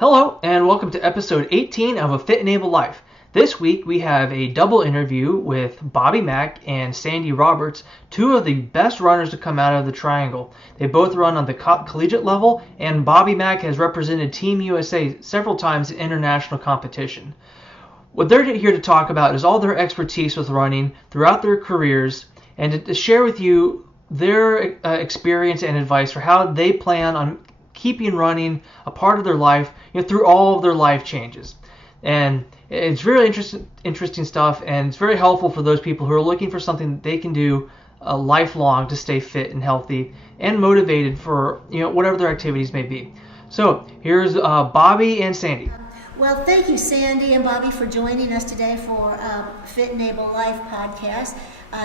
Hello, and welcome to episode 18 of A Fit and Able Life. This week we have a double interview with Bobby Mack and Sandy Roberts, two of the best runners to come out of the Triangle. They both run on the collegiate level, and Bobby Mack has represented Team USA several times in international competition. What they're here to talk about is all their expertise with running throughout their careers, and to share with you their experience and advice for how they plan on keeping running a part of their life, through all of their life changes. And it's really interesting stuff, and it's very helpful for those people who are looking for something that they can do lifelong to stay fit and healthy and motivated for whatever their activities may be. So here's Bobby and Sandy. Well, thank you, Sandy and Bobby, for joining us today for Fit and Able Life podcast.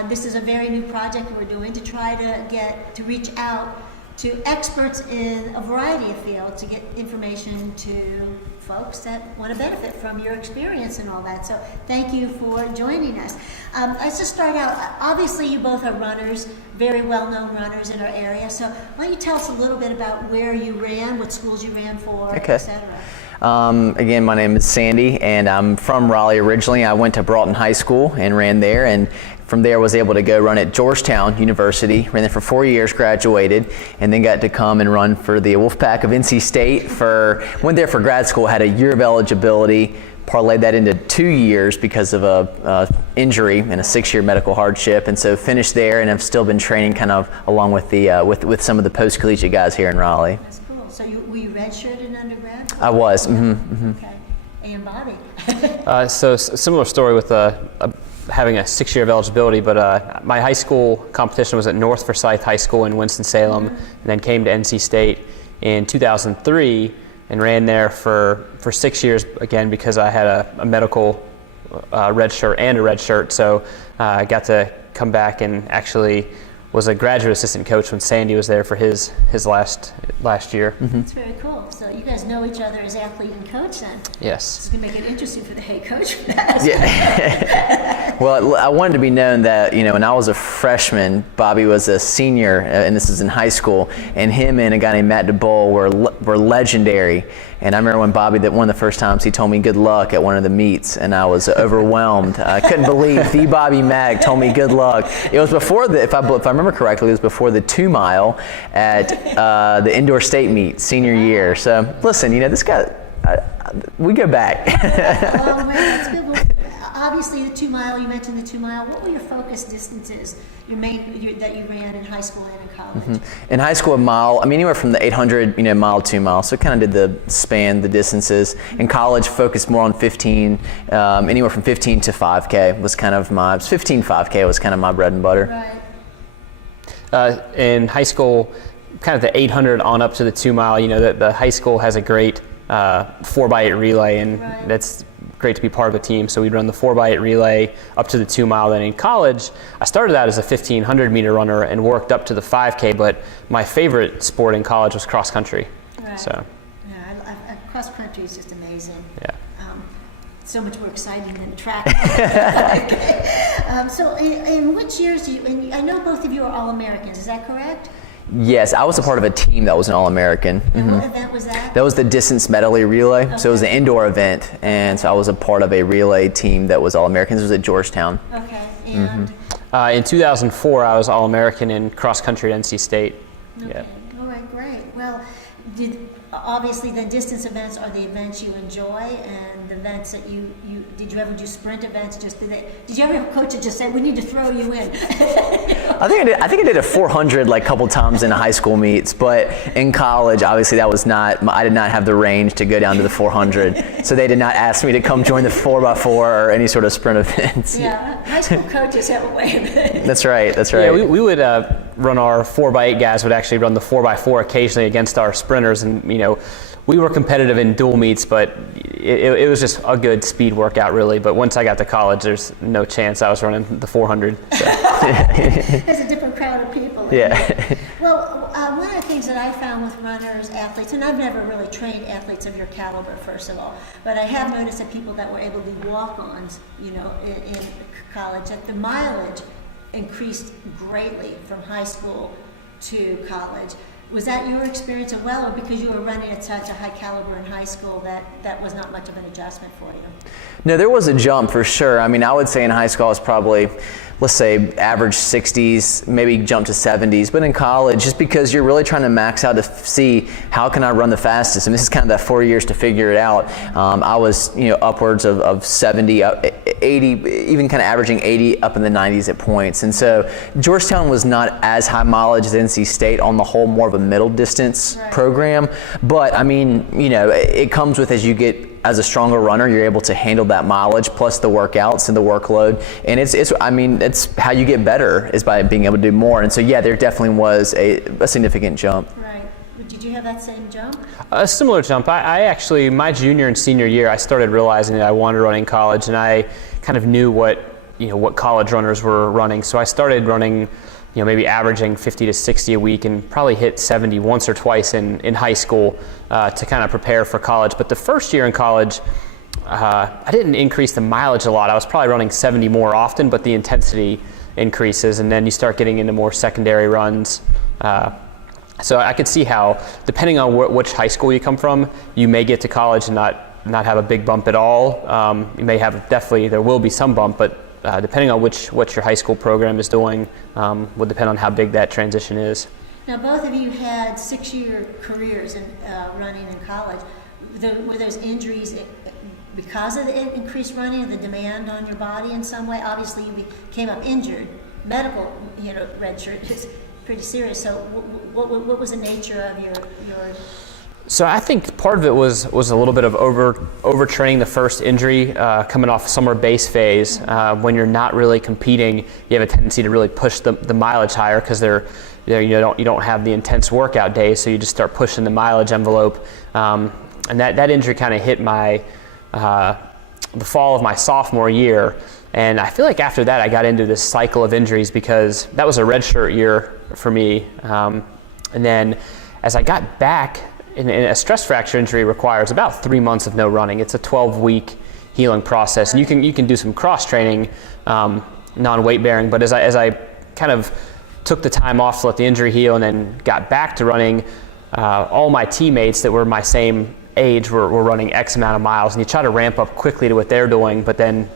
This is a very new project we're doing to try to reach out to experts in a variety of fields to get information to folks that want to benefit from your experience and all that. So thank you for joining us. Let's just start out. Obviously, you both are runners, very well-known runners in our area. So why don't you tell us a little bit about where you ran, what schools you ran for, etc. Again, my name is Sandy, and I'm from Raleigh originally. I went to Broughton High School and ran there, and from there was able to go run at Georgetown University. Ran there for 4 years, graduated, and then got to come and run for the Wolfpack of NC State. Went there for grad school, had a year of eligibility, parlayed that into 2 years because of a injury and a 6-year medical hardship, and so finished there, and I've still been training kind of along with the with some of the post-collegiate guys here in Raleigh. That's cool. So were you redshirted in undergrad? I was. Okay. And Bobby? So similar story with having a 6-year of eligibility, but my high school competition was at North Forsyth High School in Winston-Salem, and then came to NC State in 2003 and ran there for 6 years, again because I had a medical red shirt and a red shirt, so I got to come back and actually was a graduate assistant coach when Sandy was there for his last year. Mm-hmm. That's very cool. So you guys know each other as athlete and coach then? Yes. This is going to make it interesting for the head coach for that. Yeah. Well, I wanted to be known that, when I was a freshman, Bobby was a senior, and this is in high school, and him and a guy named Matt DeBoll were legendary. And I remember when Bobby, one of the first times, he told me good luck at one of the meets, and I was overwhelmed. I couldn't believe the Bobby Mack told me good luck. It was before if I remember correctly, it was before the 2-mile at the indoor state meet senior year. So listen, this guy, we go back. Oh man, that's good. Well, obviously, the 2-mile. You mentioned the 2-mile. What were your focus distances? That you ran in high school and in college? Mm-hmm. In high school, a mile. anywhere from the 800, mile, 2 mile. So kind of did the distances. In college, focused more on 15, anywhere from 15 to 5K was kind of 5K was kind of my bread and butter. Right. In high school, kind of the 800 on up to the 2-mile. The high school has a great 4x8 relay, and that's great to be part of a team. So we'd run the 4x8 relay up to the 2-mile. Then in college, I started out as a 1,500 meter runner and worked up to the 5K, but my favorite sport in college was cross country. Right. So. Yeah, cross country is just amazing. Yeah. So much more exciting than track. So in which years and I know both of you are All-Americans, is that correct? Yes, I was a part of a team that was an All-American. And what event was that? That was the distance medley relay. Okay. So it was an indoor event, and so I was a part of a relay team that was All-Americans. It was at Georgetown. Okay, and? In 2004, I was All-American in cross country at NC State. Okay. Yeah. All right, great. Well, obviously then distance events are the events you enjoy, and the events that you did you ever do sprint events? Did you ever have a coach that just said, we need to throw you in? I think I did a 400 like a couple times in the high school meets, but in college, obviously I did not have the range to go down to the 400, so they did not ask me to come join the 4x4 or any sort of sprint events. Yeah, high school coaches have a way of it. That's right. Yeah, we would run our 4x8 guys would actually run the 4x4 occasionally against our sprinters, and we were competitive in dual meets, but it was just a good speed workout, really. But once I got to college, there's no chance I was running the 400. So. There's a different crowd of people. Yeah. Well, one of the things that I found with runners, athletes, and I've never really trained athletes of your caliber, first of all, but I have noticed that people that were able to do walk-ons, in college, that the mileage increased greatly from high school to college. Was that your experience as well, or because you were running at such a high caliber in high school that was not much of an adjustment for you? No, there was a jump for sure. I mean, I would say in high school I was probably, let's say, average 60s, maybe jump to 70s. But in college, just because you're really trying to max out to see how can I run the fastest, and this is kind of that 4 years to figure it out. I was, upwards of 70, 80, even kind of averaging 80 up in the 90s at points. And so Georgetown was not as high mileage as NC State, on the whole more of a middle distance program. But I mean, it comes with, as you get as a stronger runner, you're able to handle that mileage plus the workouts and the workload. And it's how you get better, is by being able to do more. And so, yeah, there definitely was a significant jump. Right. Did you have that same jump? A similar jump. I actually, my junior and senior year, I started realizing that I wanted to run in college, and I kind of knew what college runners were running. So I started running, maybe averaging 50 to 60 a week, and probably hit 70 once or twice in high school to kind of prepare for college. But the first year in college, I didn't increase the mileage a lot. I was probably running 70 more often, but the intensity increases, and then you start getting into more secondary runs. So I could see how, depending on which high school you come from, you may get to college and not have a big bump at all. You may have, definitely there will be some bump, but depending on what your high school program is doing, will depend on how big that transition is. Now, both of you had 6-year careers in running in college. Were those injuries because of the increased running and the demand on your body in some way? Obviously, you came up injured. Medical, red shirt is pretty serious. So, what was the nature of your? So I think part of it was a little bit of overtraining the first injury, coming off summer base phase. When you're not really competing, you have a tendency to really push the mileage higher, because you don't have the intense workout days, so you just start pushing the mileage envelope. And that injury kind of hit the fall of my sophomore year. And I feel like after that I got into this cycle of injuries, because that was a redshirt year for me. And then as I got back, and a stress fracture injury requires about 3 months of no running. It's a 12-week healing process, and you can do some cross training, non-weight bearing. But as I kind of took the time off to let the injury heal, and then got back to running, all my teammates that were my same age were running X amount of miles, and you try to ramp up quickly to what they're doing, but then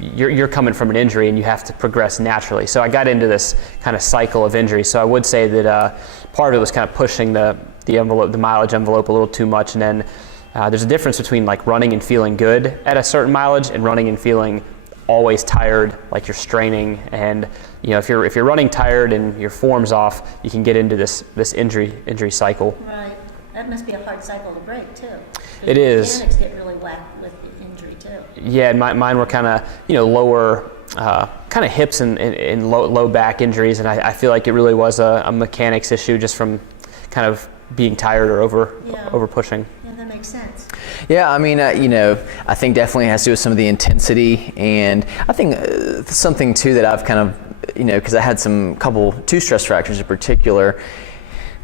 you're coming from an injury and you have to progress naturally. So I got into this kind of cycle of injury. So I would say that part of it was kind of pushing the mileage envelope a little too much. And then there's a difference between like running and feeling good at a certain mileage, and running and feeling always tired, like you're straining. And if you're running tired and your form's off, you can get into this injury cycle. Right. That must be a hard cycle to break too. It is. Mechanics get really whacked with injury too. Yeah, mine were kind of lower, kind of hips and low back injuries, and I feel like it really was a mechanics issue, just from kind of being tired or over pushing. Yeah, that makes sense. Yeah, I mean, I think definitely has to do with some of the intensity, and I think something too that I've kind of, because I had two stress fractures in particular,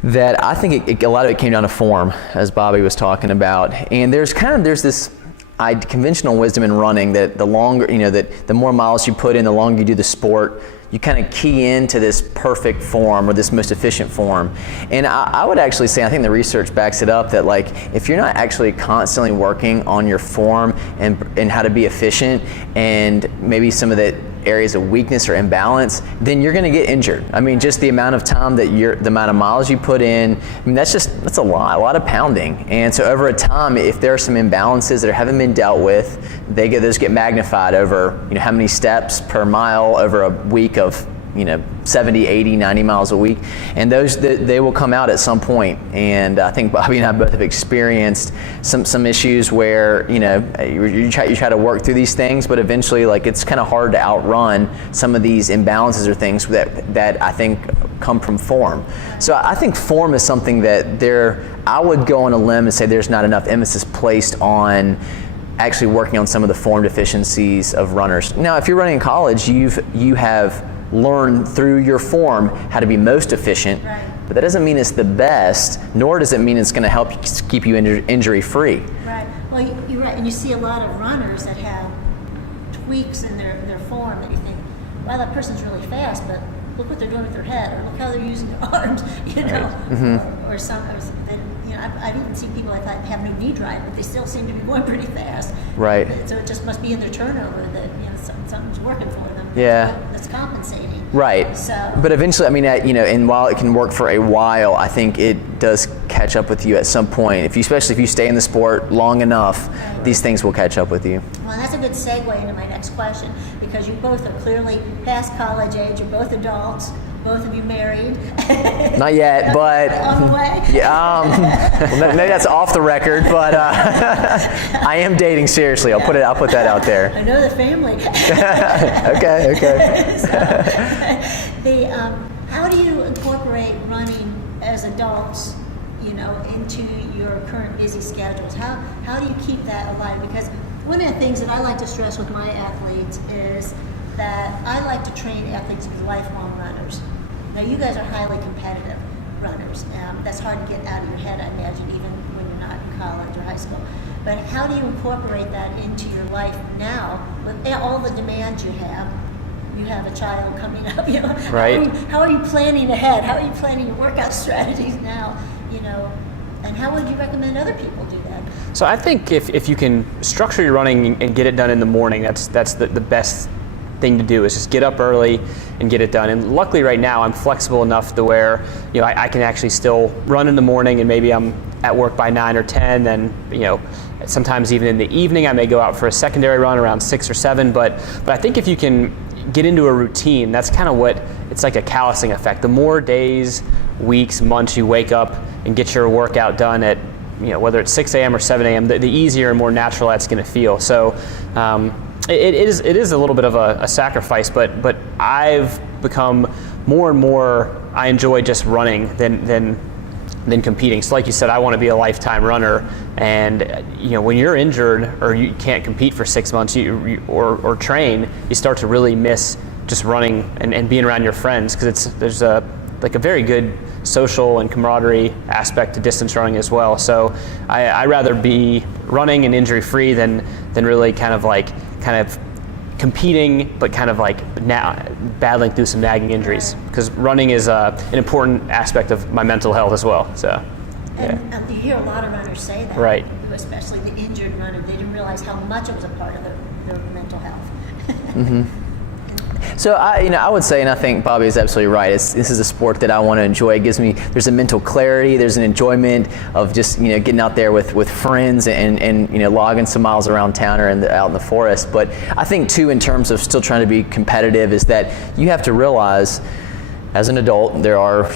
that I think a lot of it came down to form, as Bobby was talking about. And there's this conventional wisdom in running that the longer, that the more miles you put in, the longer you do the sport, you kind of key into this perfect form, or this most efficient form. And I would actually say, I think the research backs it up, that like if you're not actually constantly working on your form and how to be efficient, and maybe some of the areas of weakness or imbalance, then you're going to get injured. I mean, just the amount of time the amount of miles you put in, I mean, that's a lot of pounding. And so over a time, if there are some imbalances that haven't been dealt with, those get magnified over, how many steps per mile over a week of 70, 80, 90 miles a week, and they will come out at some point. And I think Bobby and I both have experienced some issues where you try to work through these things, but eventually it's kind of hard to outrun some of these imbalances or things that I think come from form. So I think form is something that I would go on a limb and say there's not enough emphasis placed on actually working on some of the form deficiencies of runners. Now, if you're running in college, you have learned through your form how to be most efficient, right. But that doesn't mean it's the best, nor does it mean it's going to help keep you injury free. Right. Well, you're right, and you see a lot of runners that have tweaks in their form that you think, wow, that person's really fast, but look what they're doing with their head, or look how they're using their arms, you know, or some, you know, I've even seen people I thought have no knee drive, but they still seem to be going pretty fast. Right. So it just must be in their turnover that, you know, something's working for them. Yeah. That's compensating. Right. So. But eventually, I mean, you know, and while it can work for a while, I think it does catch up with you at some point. Especially if you stay in the sport long enough, these things will catch up with you. Well, that's a good segue into my next question, because you both are clearly past college age. You're both adults. Both of you married. Not yet, but on the way. yeah, well, maybe that's off the record. But I am dating seriously. I'll put that out there. I know the family. Okay. So, how do you incorporate running as adults, you know, into your current busy schedules? How do you keep that alive? Because one of the things that I like to stress with my athletes is that I like to train athletes to be lifelong runners. Now, you guys are highly competitive runners. That's hard to get out of your head, I imagine, even when you're not in college or high school. But how do you incorporate that into your life now with all the demands you have? You have a child coming up, you know. Right. How are you planning ahead? How are you planning your workout strategies now, you know? And how would you recommend other people do that? So I think if you can structure your running and get it done in the morning, that's the best thing to do, is just get up early and get it done. And luckily right now I'm flexible enough to where, you know, I can actually still run in the morning, and maybe I'm at work by 9 or 10, then, you know, sometimes even in the evening I may go out for a secondary run around 6 or 7. But I think if you can get into a routine, that's kind of what, it's like a callousing effect. The more days, weeks, months you wake up and get your workout done at, you know, whether it's 6 a.m. or 7 a.m., the easier and more natural that's going to feel. So it is a little bit of a sacrifice, but I've become more and more, I enjoy just running than competing. So like you said, I want to be a lifetime runner, and you know, when you're injured or you can't compete for 6 months or train, you start to really miss just running and being around your friends, because there's a very good social and camaraderie aspect to distance running as well. So I rather be running and injury free than really kind of competing, but kind of like battling through some nagging injuries, because running is an important aspect of my mental health as well. So, yeah. And you hear a lot of runners say that, right? Especially the injured runner, they didn't realize how much it was a part of their mental health. Mm-hmm. So I would say, and I think Bobby is absolutely right, this is a sport that I want to enjoy. It gives me, there's a mental clarity, there's an enjoyment of just, you know, getting out there with friends and you know, logging some miles around town or out in the forest. But I think too, in terms of still trying to be competitive, is that you have to realize, as an adult,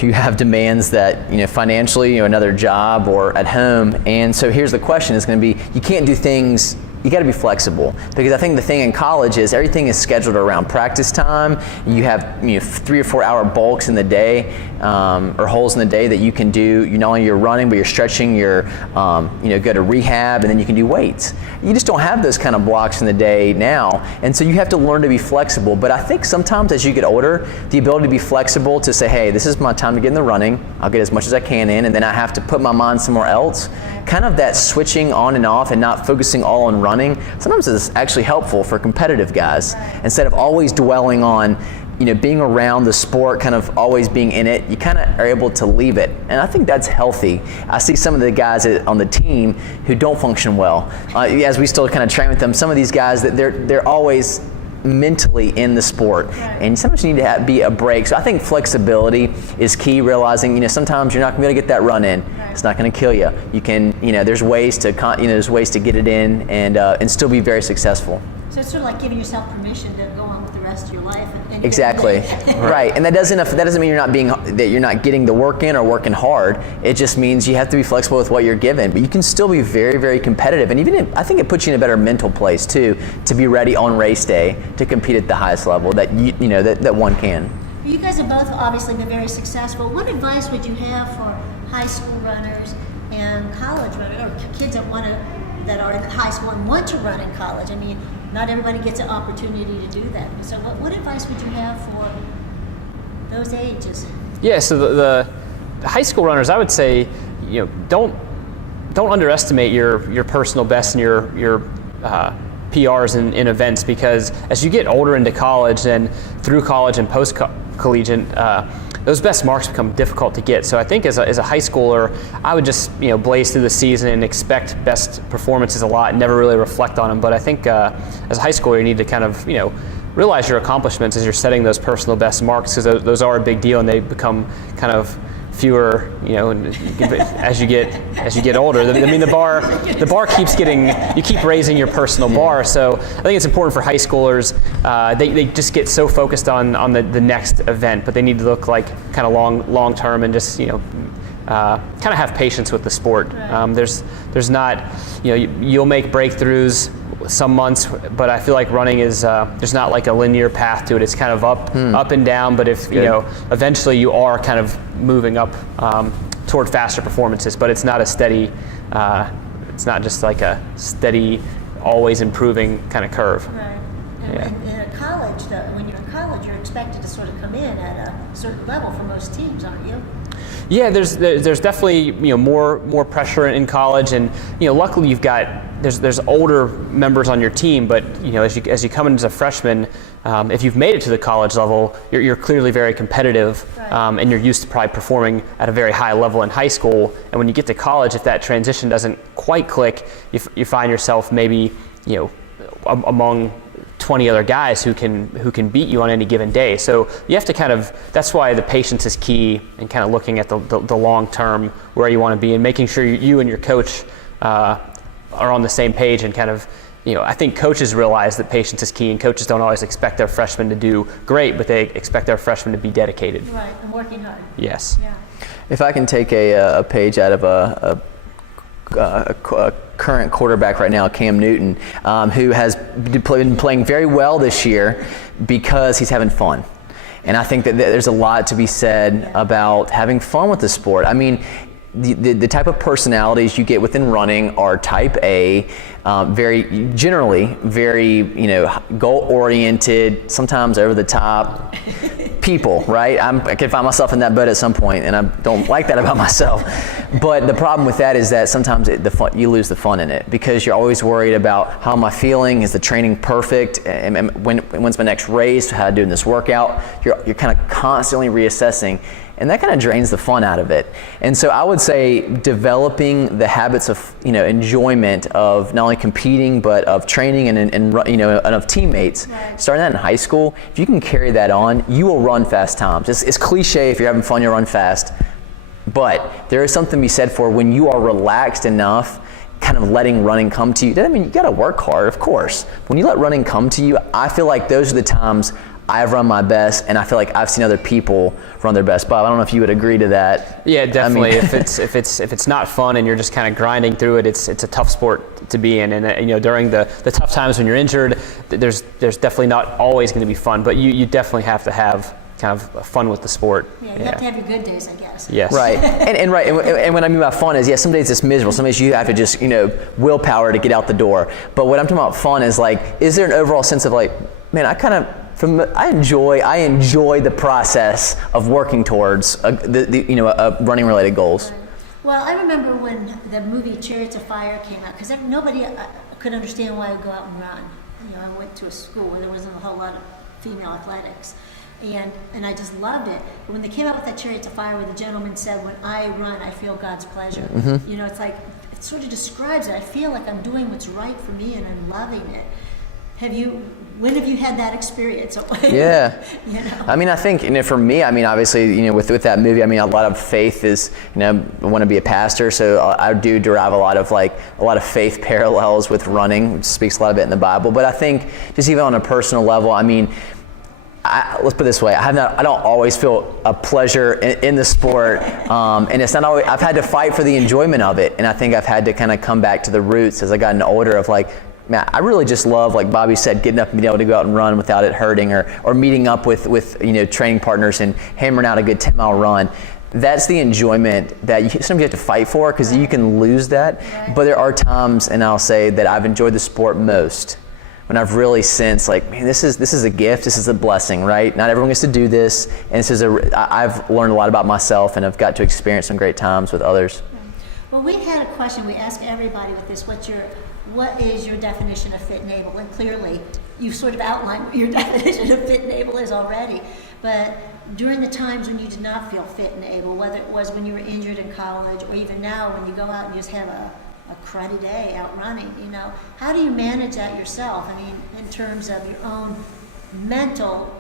you have demands that, you know, financially, you know, another job or at home. And so here's the question, is going to be, you can't do things, you got to be flexible, because I think the thing in college is everything is scheduled around practice time. You have, you know, 3 or 4 hour bulks in the day, or holes in the day that you can do. You not only you're running, but you're stretching, you're you know, go to rehab, and then you can do weights. You just don't have those kind of blocks in the day now, and so you have to learn to be flexible. But I think sometimes as you get older, the ability to be flexible, to say, hey, this is my time to get in the running, I'll get as much as I can in, and then I have to put my mind somewhere else. Kind of that switching on and off and not focusing all on running, sometimes is actually helpful for competitive guys. Instead of always dwelling on, you know, being around the sport, kind of always being in it, you kind of are able to leave it. And I think that's healthy. I see some of the guys on the team who don't function well. As we still kind of train with them, some of these guys, that they're always mentally in the sport, and sometimes you need to be a break. So I think flexibility is key, realizing, you know, sometimes you're not going to be able to get that run in. It's not going to kill you. You can, you know, there's ways to get it in and still be very successful. So it's sort of like giving yourself permission to go on with the rest of your life. And exactly. Right. And that doesn't mean you're not getting the work in or working hard. It just means you have to be flexible with what you're given. But you can still be very, very competitive. And I think it puts you in a better mental place too, to be ready on race day to compete at the highest level that you know that one can. You guys have both obviously been very successful. What advice would you have for high school runners and college runners, or kids that are in high school and want to run in college? I mean, not everybody gets an opportunity to do that. So what advice would you have for those ages? Yeah, so the high school runners, I would say, you know, don't underestimate your personal best and your PRs in events, because as you get older into college and through college and post collegiate, those best marks become difficult to get. So I think as a high schooler, I would just blaze through the season and expect best performances a lot and never really reflect on them. But I think as a high schooler, you need to kind of realize your accomplishments as you're setting those personal best marks, because those are a big deal and they become kind of fewer, as you get older. I mean, the bar keeps getting, you keep raising your personal bar. So I think it's important for high schoolers. They just get so focused on the next event, but they need to look like kind of long term and just kind of have patience with the sport. Right. There's not, you'll make breakthroughs some months, but I feel like running is there's not like a linear path to it. It's kind of up and down, but if eventually you are kind of moving up toward faster performances, but it's not a steady it's not just like a steady, always improving kind of curve. Right. And in college, though, when you're in college, you're expected to sort of come in at a certain level for most teams, aren't you? Yeah, there's definitely more pressure in college, and luckily you've got there's older members on your team, but as you come in as a freshman, if you've made it to the college level, you're clearly very competitive, right. And you're used to probably performing at a very high level in high school. And when you get to college, if that transition doesn't quite click, you find yourself maybe among 20 other guys who can beat you on any given day. So you have to that's why the patience is key, and kind of looking at the long term, where you want to be, and making sure you and your coach are on the same page, and kind of, I think coaches realize that patience is key, and coaches don't always expect their freshmen to do great, but they expect their freshmen to be dedicated. Right, and working hard. Yes. Yeah. If I can take a page out of a current quarterback right now, Cam Newton, who has been playing very well this year because he's having fun. And I think that there's a lot to be said about having fun with the sport. I mean, the type of personalities you get within running are type A, very goal-oriented, sometimes over the top people, right? I can find myself in that boat at some point, and I don't like that about myself. But the problem with that is that sometimes you lose the fun in it, because you're always worried about, how am I feeling? Is the training perfect? And when's my next race? How to do in this workout? You're kind of constantly reassessing. And that kind of drains the fun out of it. And so I would say developing the habits of enjoyment of not only competing, but of training and of teammates. Right. Starting that in high school, if you can carry that on, you will run fast times. It's cliche, if you're having fun, you'll run fast. But there is something to be said for when you are relaxed enough, kind of letting running come to you. Doesn't mean you got to work hard, of course. When you let running come to you, I feel like those are the times I've run my best, and I feel like I've seen other people run their best. Bob, I don't know if you would agree to that. Yeah, definitely. If it's not fun and you're just kind of grinding through it, it's a tough sport to be in. And during the tough times when you're injured, there's definitely not always going to be fun, but you definitely have to have kind of fun with the sport. Yeah, you have to have your good days, I guess. Yes. Right. And what I mean by fun is, some days it's miserable. Some days you have to just, willpower to get out the door. But what I'm talking about fun is is there an overall sense of man, I enjoy the process of working towards running related goals. Right. Well, I remember when the movie Chariots of Fire came out, because nobody could understand why I would go out and run. I went to a school where there wasn't a whole lot of female athletics, and I just loved it. But when they came out with that Chariots of Fire, where the gentleman said, "When I run, I feel God's pleasure." Mm-hmm. It's like, it sort of describes it. I feel like I'm doing what's right for me, and I'm loving it. When have you had that experience? Yeah. I mean, I think, for me, obviously, with that movie, a lot of faith is, I want to be a pastor, so I do derive a lot of faith parallels with running, which speaks a lot of it in the Bible. But I think just even on a personal level, let's put it this way, I don't always feel a pleasure in the sport, and it's not always, I've had to fight for the enjoyment of it, and I think I've had to kind of come back to the roots as I've gotten older of man, I really just love, like Bobby said, getting up and being able to go out and run without it hurting, or meeting up with training partners and hammering out a good 10-mile run. That's the enjoyment that sometimes you have to fight for, because you can lose that. Right. But there are times, and I'll say, that I've enjoyed the sport most when I've really sensed man, this is a gift, this is a blessing, right? Not everyone gets to do this, and I've learned a lot about myself, and I've got to experience some great times with others. Well, we had a question we ask everybody with this: what is your definition of fit and able? And clearly, you've sort of outlined what your definition of fit and able is already. but during the times when you did not feel fit and able, whether it was when you were injured in college or even now when you go out and you just have a cruddy day out running, how do you manage that yourself? I mean, in terms of your own mental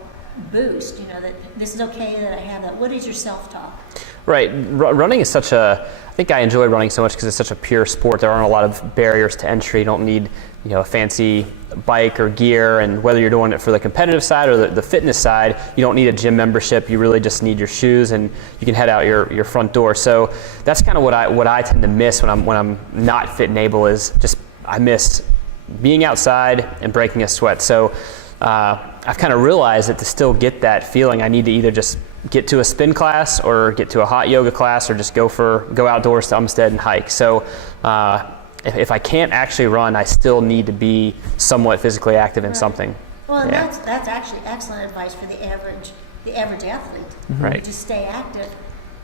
boost, that this is okay that I have that. What is your self-talk? Right. Running is I think I enjoy running so much because it's such a pure sport. There aren't a lot of barriers to entry. You don't need, a fancy bike or gear, and whether you're doing it for the competitive side or the fitness side, you don't need a gym membership. You really just need your shoes, and you can head out your front door. So that's kind of what I tend to miss when I'm not fit and able, is just I miss being outside and breaking a sweat. So I've kind of realized that to still get that feeling, I need to either just get to a spin class or get to a hot yoga class, or just go outdoors to Umstead and hike. So if I can't actually run, I still need to be somewhat physically active in something. Well, and that's actually excellent advice for the average athlete. Right. Just stay active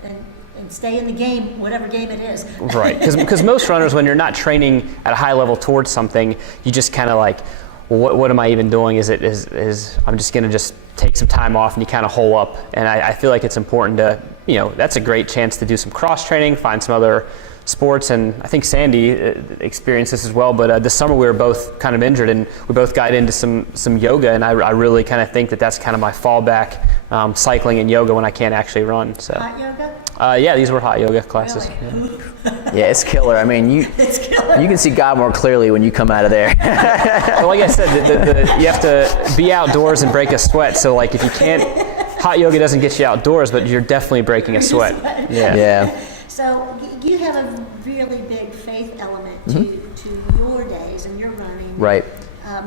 and stay in the game, whatever game it is. Right. Because most runners, when you're not training at a high level towards something, you just kind of like, well, what am I even doing? Is I'm just going to just take some time off, and you kind of hole up. And I feel like it's important to, that's a great chance to do some cross training, find some other sports. And I think Sandy experienced this as well, but this summer we were both kind of injured, and we both got into some yoga, and I really kind of think that's kind of my fallback, cycling and yoga when I can't actually run. So. Hot yoga? Yeah, these were hot yoga classes. Really? Yeah, it's killer. I mean, you can see God more clearly when you come out of there. Well, like I said, you have to be outdoors and break a sweat. So, like, if you can't, hot yoga doesn't get you outdoors, but you're definitely breaking a sweat. Yeah. So you have a really big faith element to your days and your running. Right.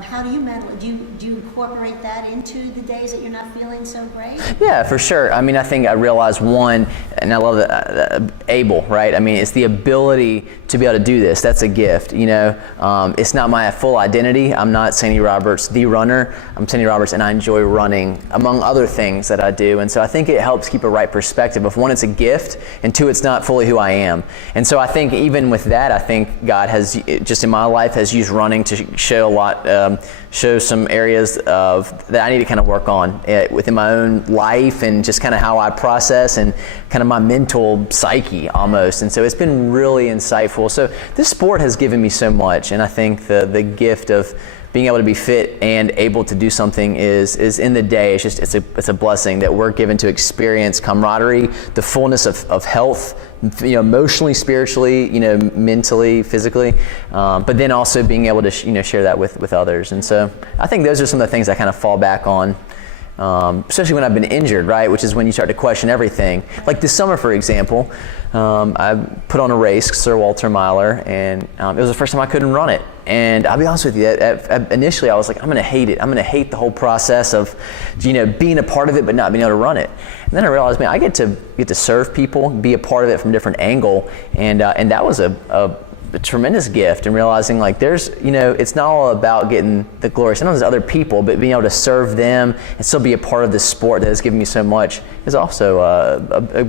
How do you mentally, do you incorporate that into the days that you're not feeling so great? Yeah, for sure. I mean, I think I realized one, and I love that, able, right? I mean, it's the ability to be able to do this. That's a gift, It's not my full identity. I'm not Sandy Roberts, the runner. I'm Sandy Roberts, and I enjoy running, among other things that I do. And so I think it helps keep a right perspective of, one, it's a gift, and two, it's not fully who I am. And so I think even with that, I think God has, just in my life, has used running to show some areas that I need to kind of work on within my own life, and just kind of how I process and kind of my mental psyche almost. And so it's been really insightful. So this sport has given me so much, and I think the gift of being able to be fit and able to do something is in the day. It's a blessing that we're given to experience camaraderie, the fullness of health, emotionally, spiritually, mentally, physically, but then also being able to share that with others. And so I think those are some of the things I kind of fall back on, especially when I've been injured, right? Which is when you start to question everything. Like this summer, for example, I put on a race, Sir Walter Miler, and it was the first time I couldn't run it. And I'll be honest with you, initially I was like, I'm going to hate it. I'm going to hate the whole process of, being a part of it but not being able to run it. And then I realized, man, I get to serve people, be a part of it from a different angle, and that was a tremendous gift. And realizing, like, there's, it's not all about getting the glory. Sometimes there's other people, but being able to serve them and still be a part of this sport that has given me so much is also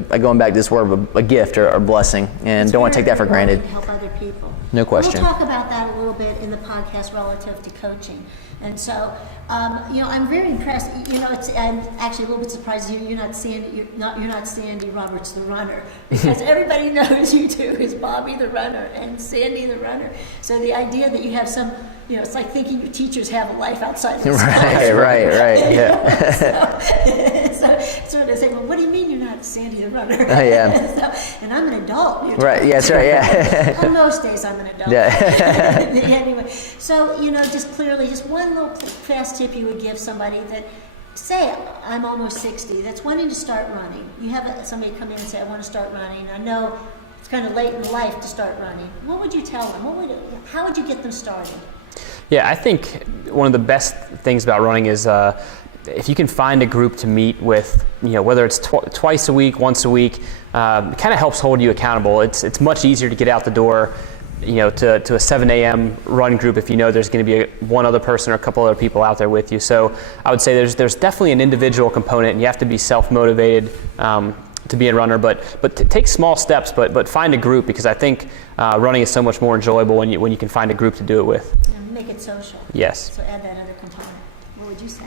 going back to this word, a gift or a blessing, and don't want to take that for granted. Help other people. No question. We'll talk about that a little bit in the podcast relative to coaching. And so, I'm very impressed. I'm actually a little bit surprised you're not Sandy Roberts, the runner, because everybody knows you two as Bobby the runner and Sandy the runner. So the idea that you have some, it's like thinking your teachers have a life outside of the school. Right. Yeah. So sort of say, well, what do you mean you're not Sandy the runner? Yeah. And I'm an adult. Right. Yeah. That's right. Yeah. On most days, I'm an adult. Yeah. Anyway, so just clearly, just one little fast tip you would give somebody that, say, I'm almost 60, that's wanting to start running. You have somebody come in and say, I want to start running. I know it's kind of late in life to start running. What would you tell them? How would you get them started? Yeah, I think one of the best things about running is if you can find a group to meet with, whether it's twice a week, once a week, it kind of helps hold you accountable. It's much easier to get out the door, to a 7 a.m. run group if there's going to be one other person or a couple other people out there with you. So I would say there's definitely an individual component, and you have to be self-motivated to be a runner, but take small steps, but find a group, because I think running is so much more enjoyable when you can find a group to do it with. Make it social. Yes. So add that other component. What would you say?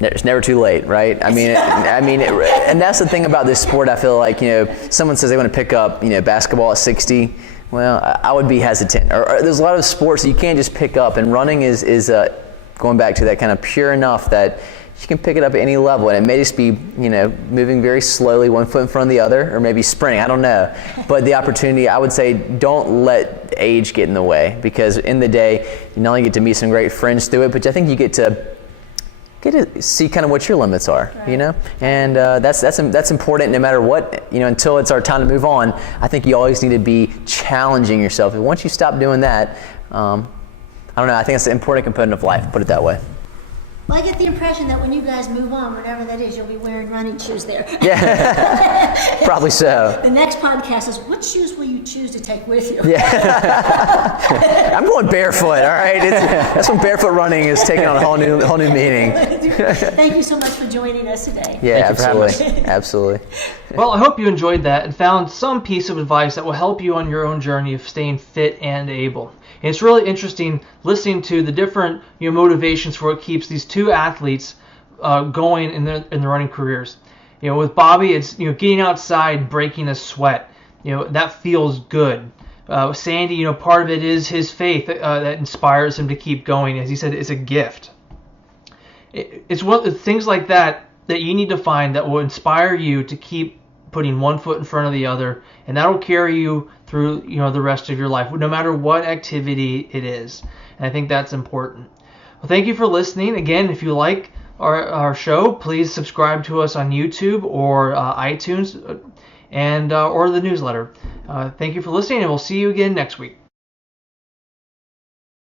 It's never too late, right? I mean, and that's the thing about this sport. I feel like, someone says they want to pick up, basketball at 60. Well, I would be hesitant. Or there's a lot of sports that you can't just pick up, and running is going back to that kind of pure enough that you can pick it up at any level, and it may just be, moving very slowly, one foot in front of the other, or maybe sprinting. I don't know. But the opportunity, I would say, don't let age get in the way, because in the day, you not only get to meet some great friends through it, but I think you get to see kind of what your limits are, right. And that's important no matter what, until it's our time to move on. I think you always need to be challenging yourself. And once you stop doing that, I don't know, I think it's an important component of life, put it that way. Well, I get the impression that when you guys move on, whatever that is, you'll be wearing running shoes there. Yeah, probably so. The next podcast is, what shoes will you choose to take with you? Yeah. I'm going barefoot, all right? That's when barefoot running is taking on a whole new meaning. Thank you so much for joining us today. Yeah, absolutely. Absolutely. Well, I hope you enjoyed that and found some piece of advice that will help you on your own journey of staying fit and able. And it's really interesting listening to the different motivations for what keeps these two athletes going in their running careers. With Bobby, it's getting outside, breaking a sweat. That feels good. Sandy, part of it is his faith that inspires him to keep going. As he said, it's a gift. It's things like that you need to find that will inspire you to keep putting one foot in front of the other, and that'll carry you through the rest of your life, no matter what activity it is. And I think that's important. Well, thank you for listening. Again, if you like our show, please subscribe to us on YouTube or iTunes and or the newsletter. Thank you for listening, and we'll see you again next week.